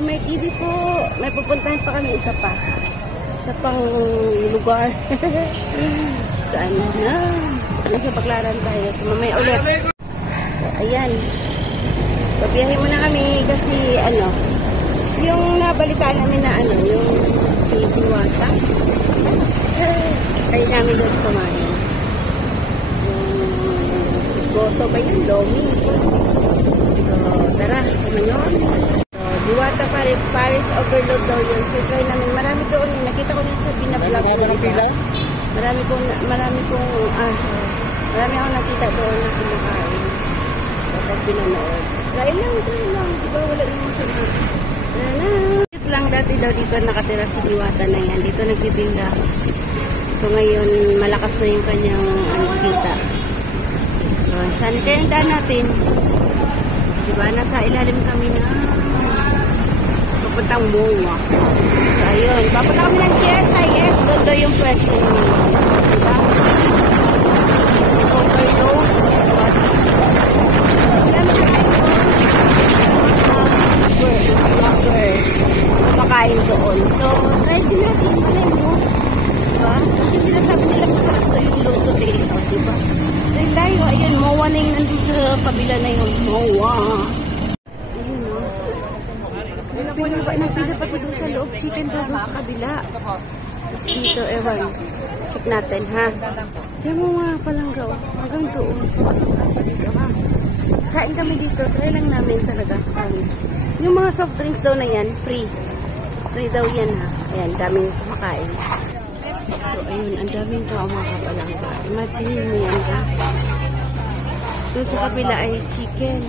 MRTV po. May pupuntahan pa kami isa pa. Sa pang lugar. Saan na? Nasa Baclaran tayo. So, mamaya ulit. Ayan. Pabiyahe muna kami kasi yung nabalitaan namin na yung Diwata. Kaya namin doon kumain. Yung goto ba yun? Lomi. So, tara. Kumayon. So, Diwata Paris Overload daw yun. So, try namin. Marami doon. Nakita ko din sa binablog ko. Marami akong nakita doon na kumakain. Kapag pinanood. Try lang. Diba wala yung masama. Ito lang dati daw dito nakatira si Diwata na yan. Dito nagtitinda. So ngayon malakas na yung kanyang kita. So, saan kaya yung daan natin? Diba nasa ilalim kami na papuntang MOA. So ayun. Papunta kami ng KSIS. Doon yung pwesto nyo. Diba? Overload. Makain doon. So, try din natin malay mo. Diba? Kasi sinasabi nila masarap to yung luto din. O, diba? Try tayo. Ayun, MOA na yung nandun sa kabila na yung MOA. Ayun, o. Nagpila pati doon sa loob. Chicken daw doon sa kabila. Tapos dito, ewan. Check natin, ha? Kaya mo nga palang gaw. Hanggang doon. Kain kami dito. Try lang namin talaga. Yung mga soft drinks daw na yan, free. Free daw yan, ha. Ayan, daming kumakain. So, ayun, ang daming kumakapalang. Imagine mo yan, ha. Doon sa kabila ay chicken.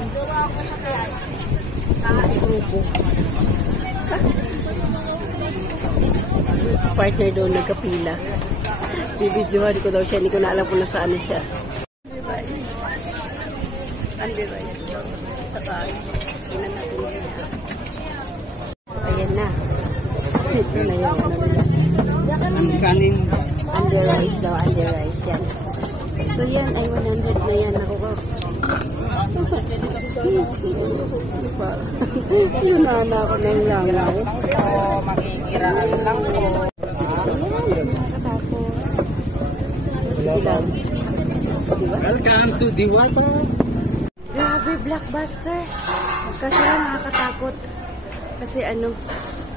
Si partner daw nagkapila. Bibidyohan ko daw siya. Hindi ko na alam kung nasaan siya. Under rice. Saka, inan natin yan. Ayan na. Ito na yung kanin. Under rice daw. Under rice. Yan. So yan ay 100 na yan. Ako ko. Yun na ako ng langaw. Makikiraan lang po. Sige lang. Welcome to Diwata. Grabe, blockbuster. Kasi lang nakakatakot. Kasi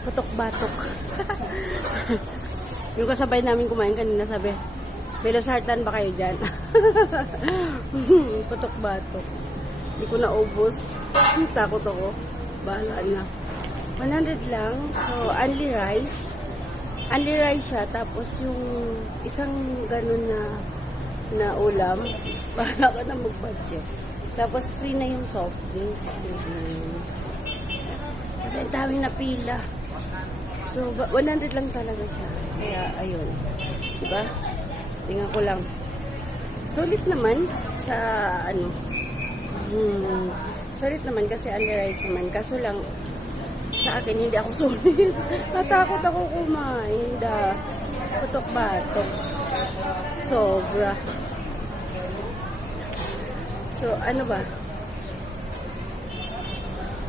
putok-batok. Yung kasabay namin kumain kanina sabi, Belosartan ba kayo dyan? Putok-batok. Hindi ko naubos. Takot ako. Bahala na. 100 lang. So, only rice. Only rice siya. Tapos yung isang ganun na ulam. Bahala ka na mag-budget. Tapos free na yung soft drinks. Ang daming napila. So, 100 lang talaga siya. Kaya, ayun. Diba? Tingnan ko lang. Solid naman sa solid naman kasi under rice naman. Kaso lang, sa akin, hindi ako solid. Natakot ako kumain. Putok-batok. Sobra. So, ano ba?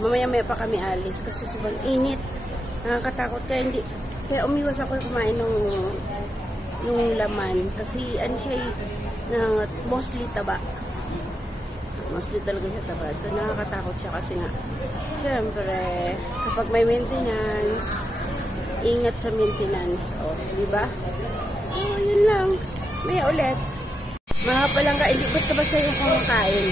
Mamaya-maya pa kami alis kasi sobrang init. Nakakatakot kaya umiwas ako kumain nung laman. Kasi siya mostly taba. Mostly talaga siya taba. So, nakakatakot siya kasi nga, syempre, kapag may maintenance, ingat sa maintenance. O, diba? So, yun lang. May ulit. Mga palangga, hindi basta-basta yung kumakain.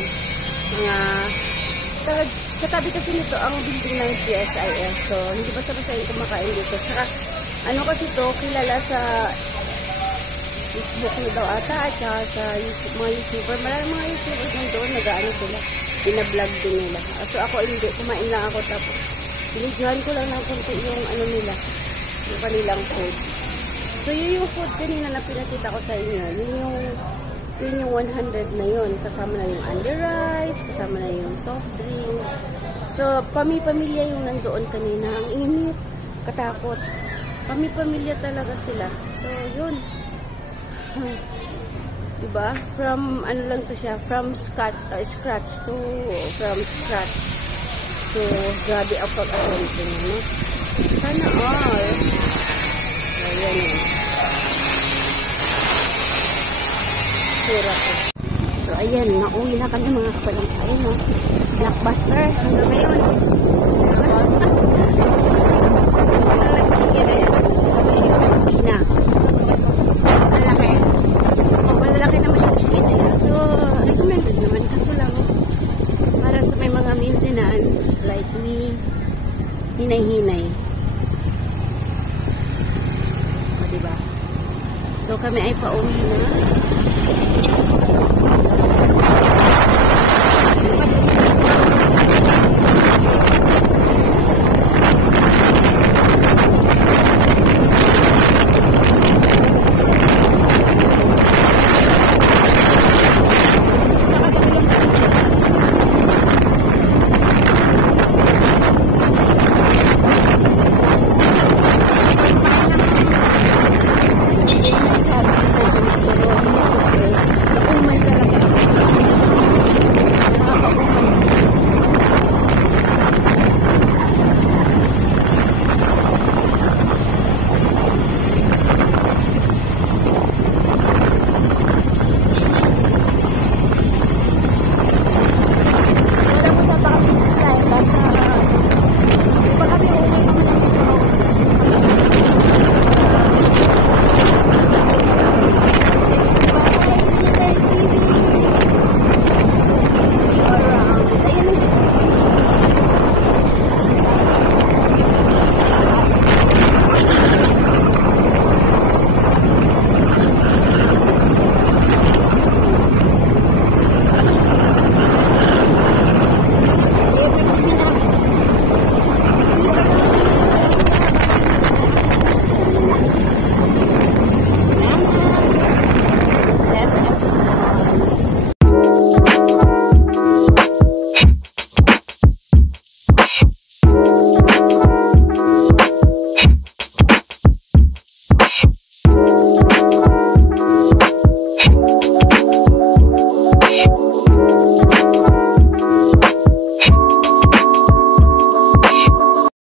Katabi kasi nito ang building ng GSIS. So, hindi basta-basta yung kumakain dito. Saka, kasi to, kilala sa Facebook na daw ata at sa YouTube, mga YouTuber. Maraming mga YouTuber doon, nag-ano sila. Binablog din nila. So, ako hindi. Kumain lang ako. Tapos, binigyan ko lang ng konti yung nila. Yung kanilang food. So, yun yung food kanina na pinakita ko sa inyo. Yun yung 100 na yun. Kasama na yung under rice, kasama na yung soft drinks. So, pamilya yung nandoon kanina. Ang init, katakot. Pamilya talaga sila. So, yun. Diba? From, lang to siya, from scratch to, from scratch. So, grabe ang pag-attention mo. Sana all. Ayan yun. Sura ko. So, ayan. Nauwi na kami mga kapalampain. No? Blockbuster. Hanggang ngayon. Nag-chicken na yan. Na. Malaki. Malaki naman yung chicken nila. So, recommended naman. Kaso lang, para sa may mga maintenance, like me, hinay-hinay. O, diba? So, kami ay pauwi